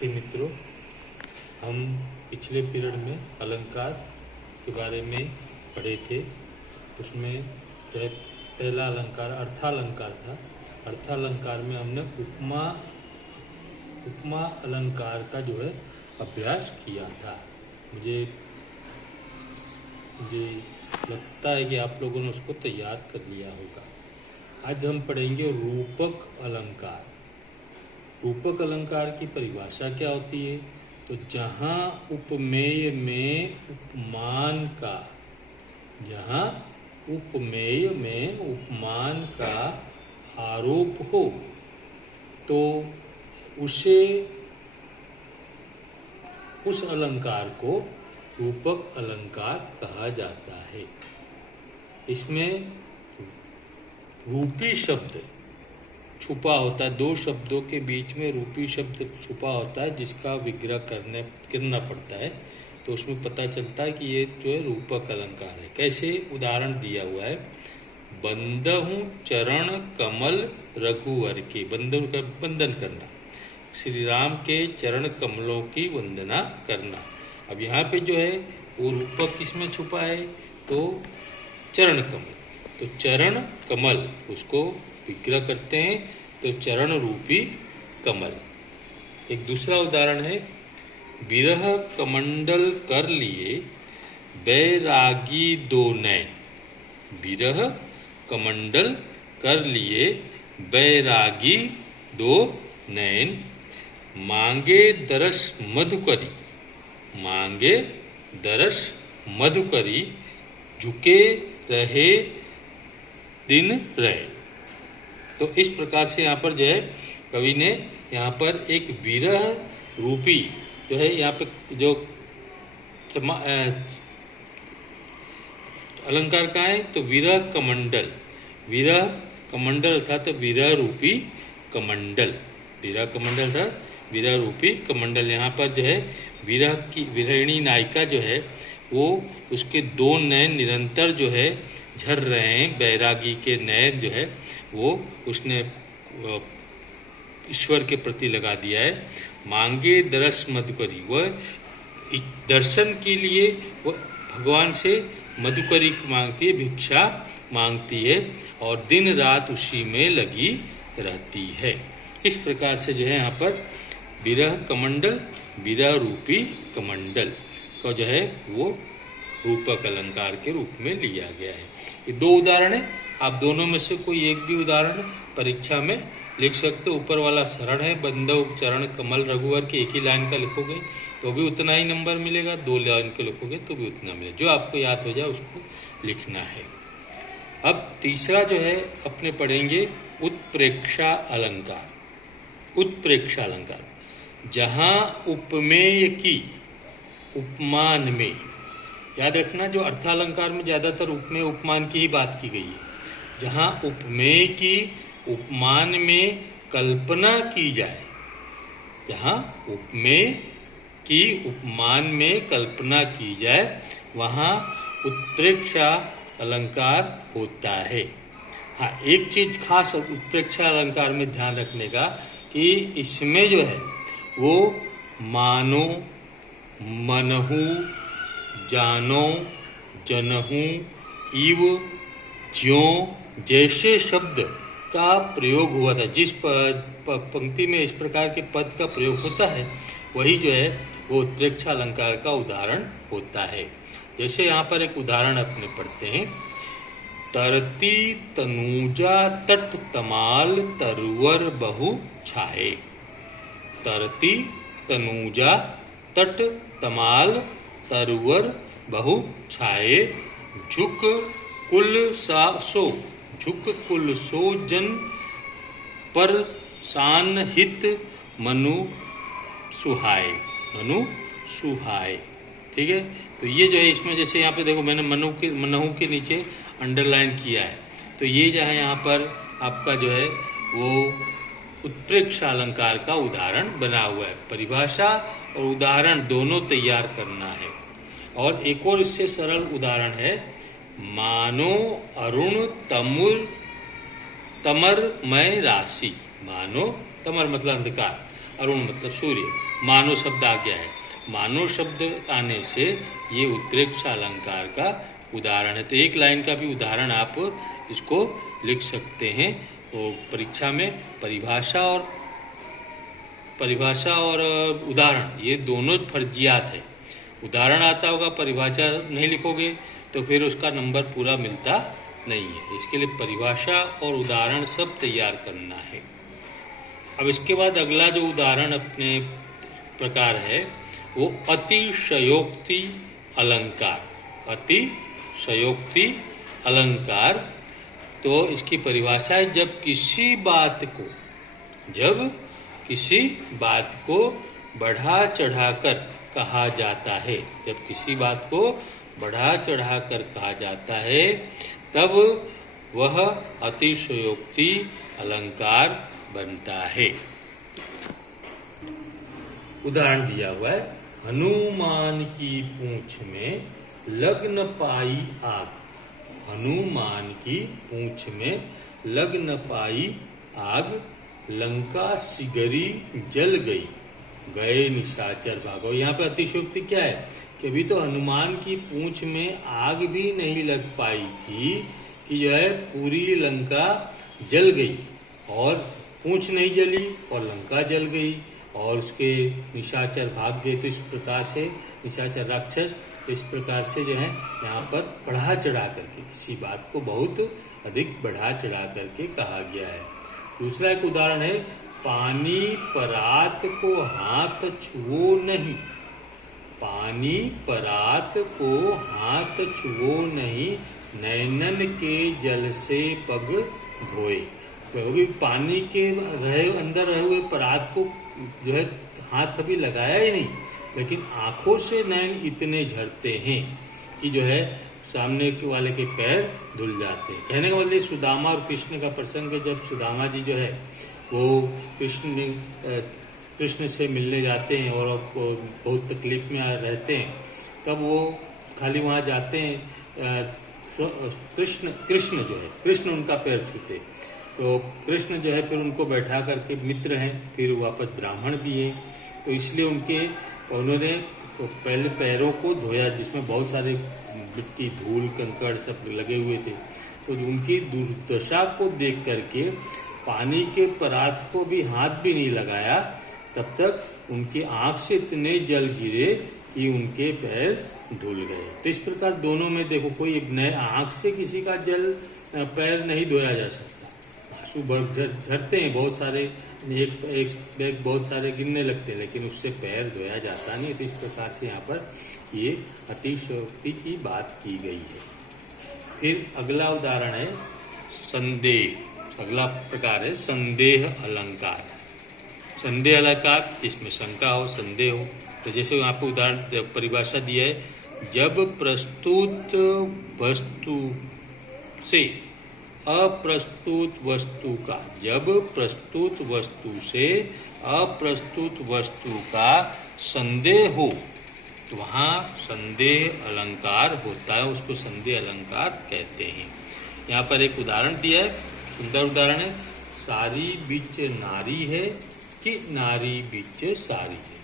मित्रों, हम पिछले पीरियड में अलंकार के बारे में पढ़े थे। उसमें जो है पहला अलंकार अर्थालंकार था। अर्थालंकार में हमने उपमा अलंकार का जो है अभ्यास किया था। मुझे लगता है कि आप लोगों ने उसको तैयार कर लिया होगा। आज हम पढ़ेंगे रूपक अलंकार। रूपक अलंकार की परिभाषा क्या होती है? तो जहाँ उपमेय में उपमान का आरोप हो तो उस अलंकार को रूपक अलंकार कहा जाता है। इसमें रूपी शब्द छुपा होता है, दो शब्दों के बीच में रूपी शब्द छुपा होता है जिसका विग्रह करना पड़ता है। तो उसमें पता चलता है कि ये जो है रूपक अलंकार है। कैसे? उदाहरण दिया हुआ है, बंदहु चरण कमल रघुवर के। बंदन करना, श्री राम के चरण कमलों की वंदना करना। अब यहाँ पे जो है वो रूपक किसमें छुपा है? तो चरण कमल। तो चरण कमल उसको विग्रह करते हैं, तो चरण रूपी कमल। एक दूसरा उदाहरण है, विरह कमंडल कर लिए बैरागी दो नैन। विरह कमंडल कर लिए बैरागी दो नैन, मांगे दरस मधुकरी झुके रहे दिन रहे। तो इस प्रकार से यहाँ पर जो है कवि ने यहाँ पर एक विरह रूपी जो है यहाँ पे जो अलंकार का है, तो विरह कमंडल था, तो विरह रूपी कमंडल। विरह रूपी कमंडल। यहाँ पर जो है विरह की विरहिणी नायिका जो है वो उसके दो नयन निरंतर जो है झर रहे हैं। बैरागी के नयन जो है वो उसने ईश्वर के प्रति लगा दिया है। मांगे दरस मधुकरी, वह दर्शन के लिए वह भगवान से मधुकरी मांगती है, भिक्षा मांगती है और दिन रात उसी में लगी रहती है। इस प्रकार से जो है यहाँ पर विरह रूपी कमंडल को जो है वो रूपक अलंकार के रूप में लिया गया है। ये दो उदाहरण है। आप दोनों में से कोई एक भी उदाहरण परीक्षा में लिख सकते हो। ऊपर वाला सरल है, बंदो चरण कमल रघुवर के एक ही लाइन का लिखोगे तो भी उतना ही नंबर मिलेगा, दो लाइन के लिखोगे तो भी उतना मिलेगा। जो आपको याद हो जाए उसको लिखना है। अब तीसरा जो है अपने पढ़ेंगे उत्प्रेक्षा अलंकार। उत्प्रेक्षा अलंकार, जहाँ उपमेय की उपमान में, याद रखना जो अर्थालंकार में ज़्यादातर उपमेय उपमान की ही बात की गई है। जहाँ उपमेय की उपमान में कल्पना की जाए, जहाँ उपमेय की उपमान में कल्पना की जाए वहाँ उत्प्रेक्षा अलंकार होता है। हाँ, एक चीज़ खास उत्प्रेक्षा अलंकार में ध्यान रखने का कि इसमें जो है वो मानो, मनहु, जानो, जनहु, इव, ज्यों जैसे शब्द का प्रयोग हुआ था। जिस पंक्ति में इस प्रकार के पद का प्रयोग होता है वही जो है वो उत्प्रेक्षा अलंकार का उदाहरण होता है। जैसे यहाँ पर एक उदाहरण अपने पढ़ते हैं, तरती तनूजा तट तमाल तरुवर बहु छाए। तरती तनूजा तट तमाल तरुवर बहु छाए, झुक कुल सो जन पर सान हित मनु सुहाए। ठीक है, तो ये जो है इसमें जैसे यहाँ पे देखो मैंने मनहु के नीचे अंडरलाइन किया है। तो ये जो है यहाँ पर आपका जो है वो उत्प्रेक्षा अलंकार का उदाहरण बना हुआ है। परिभाषा और उदाहरण दोनों तैयार करना है। और एक और इससे सरल उदाहरण है, मानो अरुण तमर मय राशि। मानो, तमर मतलब अंधकार, अरुण मतलब सूर्य, मानो शब्द आ गया है। मानो शब्द आने से ये उत्प्रेक्ष अलंकार का उदाहरण है। तो एक लाइन का भी उदाहरण आप इसको लिख सकते हैं। तो परीक्षा में परिभाषा और उदाहरण ये दोनों फर्जियात है। उदाहरण आता होगा, परिभाषा नहीं लिखोगे तो फिर उसका नंबर पूरा मिलता नहीं है। इसके लिए परिभाषा और उदाहरण सब तैयार करना है। अब इसके बाद अगला जो उदाहरण अपने प्रकार है वो अतिशयोक्ति अलंकार। अतिशयोक्ति अलंकार, तो इसकी परिभाषा है जब किसी बात को बढ़ा चढ़ाकर कहा जाता है। जब किसी बात को बढ़ा चढ़ाकर कहा जाता है तब वह अतिशयोक्ति अलंकार बनता है। उदाहरण दिया हुआ है, हनुमान की पूंछ में लग न पाई आग। हनुमान की पूंछ में लग न पाई आग, लंका सिगरी जल गई, गए निशाचर भागो। यहाँ पे अतिशयोक्ति क्या है कि अभी तो हनुमान की पूंछ में आग भी नहीं लग पाई थी कि जो है पूरी लंका जल गई, और पूंछ नहीं जली और लंका जल गई और उसके निशाचर भाग गए। तो इस प्रकार से निशाचर राक्षस, तो इस प्रकार से जो है यहाँ पर बढ़ा चढ़ा करके किसी बात को बहुत अधिक बढ़ा चढ़ा करके कहा गया है। दूसरा एक उदाहरण है, पानी परात को हाथ छुओ नहीं। पानी परात को हाथ छुओ नहीं, नैनन के जल से पग धोए। क्योंकि पानी के अंदर रहे हुए परात को जो है हाथ अभी लगाया ही नहीं, लेकिन आंखों से नैन इतने झरते हैं कि जो है सामने वाले के पैर धुल जाते हैं। कहने का मतलब सुदामा और कृष्ण का प्रसंग है। जब सुदामा जी जो है वो कृष्ण से मिलने जाते हैं और बहुत तकलीफ में रहते हैं, तब वो खाली वहाँ जाते हैं, कृष्ण उनका पैर छूते। तो कृष्ण जो है फिर उनको बैठा करके, मित्र हैं, फिर वापस ब्राह्मण भी हैं, तो इसलिए उन्होंने पहले पैरों को धोया जिसमें बहुत सारे मिट्टी, धूल, कंकड़ सब लगे हुए थे। तो उनकी दुर्दशा को देख करके पानी के परात को भी हाथ भी नहीं लगाया, तब तक उनकी आंख से इतने जल गिरे कि उनके पैर धुल गए। तो इस प्रकार दोनों में देखो, कोई नए आंख से किसी का जल पैर नहीं धोया जा सकता। आंसू झरते हैं बहुत सारे, एक बहुत सारे गिरने लगते हैं, लेकिन उससे पैर धोया जाता नहीं। तो इस प्रकार से यहाँ पर ये अतिशयोक्ति की बात की गई है। फिर अगला उदाहरण है संदेह। अगला प्रकार है संदेह अलंकार। संदेह अलंकार जिसमें शंका हो, संदेह हो। तो जैसे यहाँ पे उदाहरण परिभाषा दी है, जब प्रस्तुत वस्तु से अप्रस्तुत वस्तु का, जब प्रस्तुत वस्तु से अप्रस्तुत वस्तु का संदेह हो तो वहाँ संदेह अलंकार होता है, उसको संदेह अलंकार कहते हैं। यहाँ पर एक उदाहरण दिया है, सुंदर उदाहरण है, सारी बिच नारी है कि नारी बिच सारी है।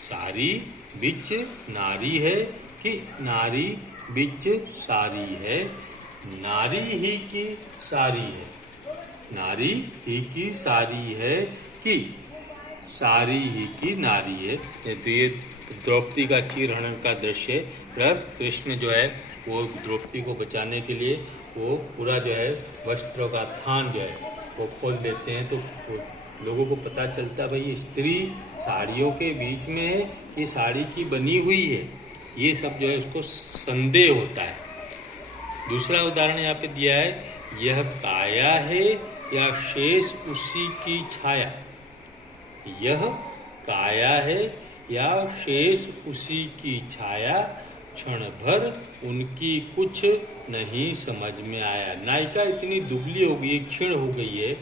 सारी बिच नारी है कि नारी बिच सारी है, नारी ही की सारी है। नारी ही की सारी है कि सारी ही की नारी है। तो ये द्रौपदी का चीरहरण का दृश्य है। कृष्ण जो है वो द्रौपदी को बचाने के लिए वो पूरा जो है वस्त्रों का थान जो है वो खोल देते हैं। तो लोगों को पता चलता भाई स्त्री साड़ियों के बीच में है, ये साड़ी की बनी हुई है। ये सब जो है उसको संदेह होता है। दूसरा उदाहरण यहाँ पे दिया है, यह काया है या शेष उसी की छाया। यह काया है या शेष उसी की छाया, क्षण भर उनकी कुछ नहीं समझ में आया। नायिका इतनी दुबली हो गई, क्षीण हो गई है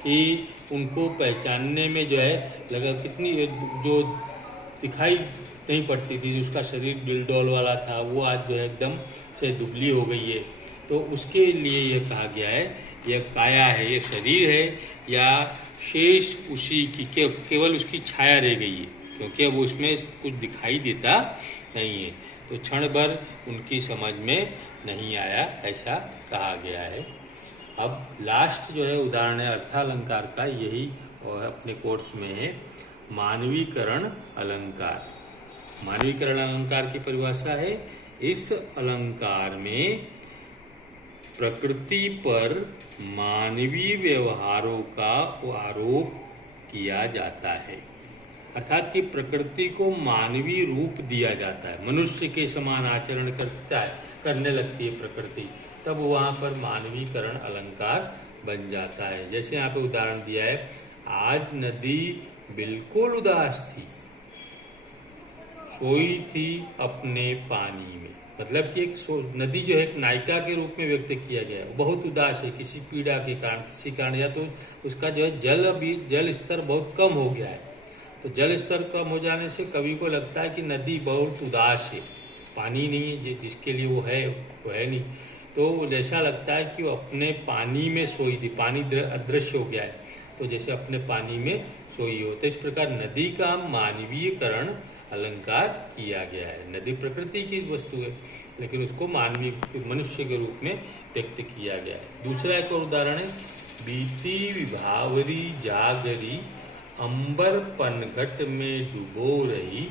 कि उनको पहचानने में जो है लगा, कितनी जो दिखाई नहीं पड़ती थी, उसका शरीर डिलडोल वाला था, वो आज जो है एकदम से दुबली हो गई है। तो उसके लिए यह कहा गया है, यह काया है, यह शरीर है, या शेष उसी की केवल उसकी छाया रह गई है। क्योंकि अब उसमें कुछ दिखाई देता नहीं है, तो क्षण भर उनकी समझ में नहीं आया, ऐसा कहा गया है। अब लास्ट जो है उदाहरण है अर्थालंकार का, यही और अपने कोर्स में है मानवीकरण अलंकार। मानवीकरण अलंकार की परिभाषा है, इस अलंकार में प्रकृति पर मानवीय व्यवहारों का आरोप किया जाता है, अर्थात कि प्रकृति को मानवीय रूप दिया जाता है, मनुष्य के समान आचरण करने लगती है प्रकृति, तब वहाँ पर मानवीकरण अलंकार बन जाता है। जैसे यहाँ पे उदाहरण दिया है, आज नदी बिल्कुल उदास थी, सोई थी अपने पानी में। मतलब कि एक नदी जो है एक नायिका के रूप में व्यक्त किया गया है, बहुत उदास है किसी पीड़ा के कारण, किसी कारण, या तो उसका जो है जल स्तर बहुत कम हो गया है। तो जल स्तर कम हो जाने से कवि को लगता है कि नदी बहुत उदास है, पानी नहीं है जिसके लिए वो है नहीं, तो जैसा लगता है कि वो अपने पानी में सोई थी, पानी अदृश्य हो गया है, तो जैसे अपने पानी में सोई हो। तो इस प्रकार नदी का मानवीयकरण अलंकार किया गया है। नदी प्रकृति की वस्तु है, लेकिन उसको मानवीय मनुष्य के रूप में व्यक्त किया गया है। दूसरा एक और उदाहरण है, बीती विभावरी जागरी अंबर पनघट में डुबो रही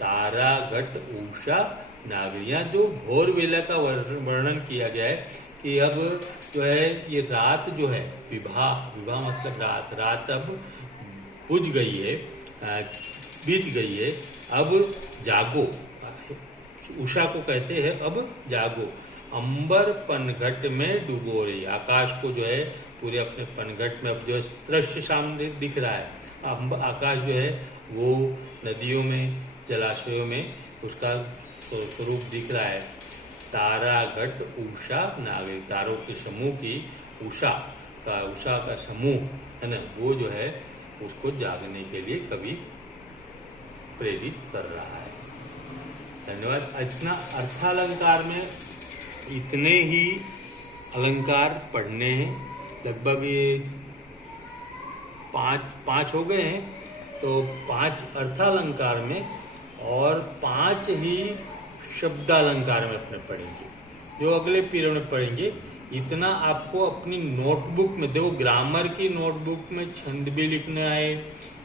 तारा घट उषा नागरियां। जो भोर वेला का वर्णन किया गया है कि अब जो है ये रात जो है, विभा मतलब रात अब बुझ गई है, बीत गई है, अब जागो, उषा को कहते हैं अब जागो। अंबर पनघट में डुबो रही, आकाश को जो है पूरे अपने पनघट में, अब जो दृश्य सामने दिख रहा है, आकाश जो है वो नदियों में, जलाशयों में उसका स्वरूप दिख रहा है। तारा घट उषा नागरी, तारों के समूह की उषा का समूह है ना, वो जो है उसको जागने के लिए कवि प्रेरित कर रहा है। धन्यवाद। इतना अर्थालंकार में इतने ही अलंकार पढ़ने हैं, लगभग ये पांच हो गए हैं, तो 5 अर्थालंकार में और 5 ही शब्दालंकार में अपने पढ़ेंगे, जो अगले पीरियड में पढ़ेंगे। इतना आपको अपनी नोटबुक में, देखो ग्रामर की नोटबुक में छंद भी लिखना है,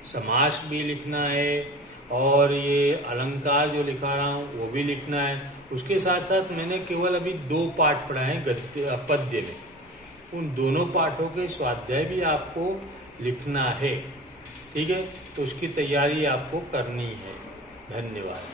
समास भी लिखना है, और ये अलंकार जो लिखा रहा हूँ वो भी लिखना है। उसके साथ साथ मैंने केवल अभी 2 पाठ पढ़ाए हैं पद्य में, उन दोनों पाठों के स्वाध्याय भी आपको लिखना है, ठीक है, तो उसकी तैयारी आपको करनी है। धन्यवाद।